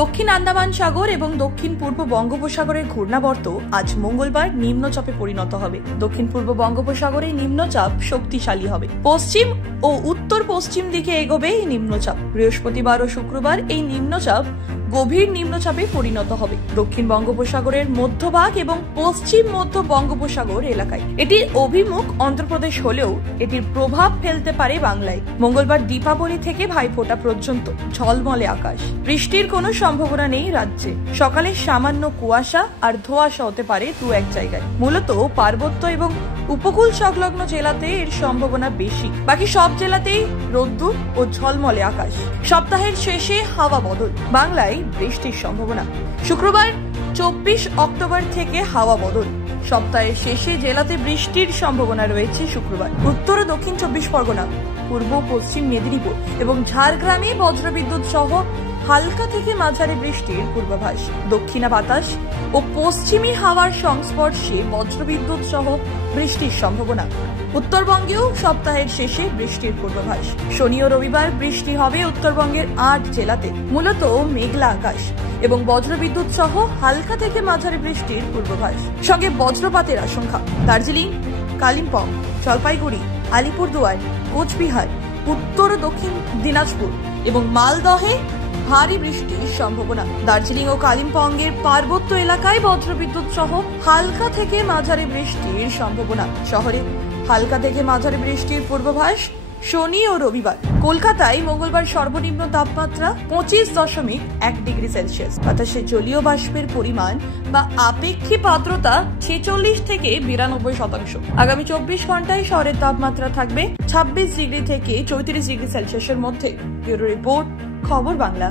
দক্ষিণ আন্দামান সাগর এবং দক্ষিণ পূর্ব বঙ্গোপসাগরের ঘূর্ণাবর্ত আজ মঙ্গলবার নিম্নচাপে পরিণত হবে। দক্ষিণ পূর্ব বঙ্গোপসাগরে নিম্নচাপ শক্তিশালী হবে। পশ্চিম ও উত্তর পশ্চিম দিকে এগোবে এই নিম্নচাপ। বৃহস্পতিবার ও শুক্রবার এই নিম্নচাপ গভীর নিম্নচাপে পরিণত হবে দক্ষিণ বঙ্গোপসাগরের মধ্যভাগ এবং পশ্চিম মধ্য বঙ্গোপসাগর এলাকায়। এটির অভিমুখ অন্ধ্রপ্রদেশ হলেও এটির প্রভাব ফেলতে পারে বাংলায়। মঙ্গলবার দীপাবলি থেকে ভাইফোঁটা পর্যন্ত ঝলমলে আকাশ, বৃষ্টির কোনো সম্ভাবনা নেই রাজ্যে। সকালে সামান্য কুয়াশা আর ধোঁয়াশা হতে পারে দু এক জায়গায়। মূলত পার্বত্য এবং উপকূল সংলগ্ন জেলাতে এর সম্ভাবনা বেশি। বাকি সব জেলাতেই রোদ্দুর ও ঝলমলে আকাশ। সপ্তাহের শেষে হাওয়া বদল, বাংলায় বৃষ্টির সম্ভাবনা। শুক্রবার 24 অক্টোবর থেকে হাওয়া বদল। সপ্তাহের শেষে জেলাতে বৃষ্টির সম্ভাবনা রয়েছে শুক্রবার। উত্তর ও দক্ষিণ 24 পরগনা, পূর্ব পশ্চিম মেদিনীপুর এবং ঝাড়গ্রামে বজ্রবিদ্যুৎ সহ হালকা থেকে মাঝারি বৃষ্টির পূর্বাভাস। দক্ষিণা বাতাস ও পশ্চিমী হাওয়ার সংস্পর্শে বজ্রবিদ্যুৎ সহ বৃষ্টির সম্ভাবনা। উত্তরবঙ্গেও সপ্তাহের শেষে বৃষ্টির পূর্বাভাস। শনি ও রবিবার বৃষ্টি হবে উত্তরবঙ্গের 8 জেলাতে। মূলত মেঘলা আকাশ এবং বজ্রবিদ্যুৎ সহ হালকা থেকে মাঝারি বৃষ্টির পূর্বাভাস, সঙ্গে বজ্রপাতের আশঙ্কা। দার্জিলিং, কালিম্পং, জলপাইগুড়ি, আলিপুরদুয়ার, কোচবিহার, উত্তর ও দক্ষিণ দিনাজপুর এবং মালদহে ভারী বৃষ্টির সম্ভাবনা। দার্জিলিং ও কালিম্পংয়ের পার্বত্য এলাকায় বজ্রবিদ্যুৎ সহ হালকা থেকে মাঝারি বৃষ্টির সম্ভাবনা। শহরে হালকা থেকে মাঝারি বৃষ্টির পূর্বাভাস শনি ও রবিবার। কলকাতায় মঙ্গলবার সর্বনিম্ন তাপমাত্রা 25.1 ডিগ্রি সেলসিয়াস। বাতাসে জলীয় বাষ্পের পরিমাণ বা আপেক্ষিক আর্দ্রতা 46 থেকে 92%। আগামী 24 ঘন্টায় শহরের তাপমাত্রা থাকবে 26 ডিগ্রি থেকে 34 ডিগ্রি সেলসিয়াসের মধ্যে। ব্যুরো রিপোর্ট, খবর বাংলা।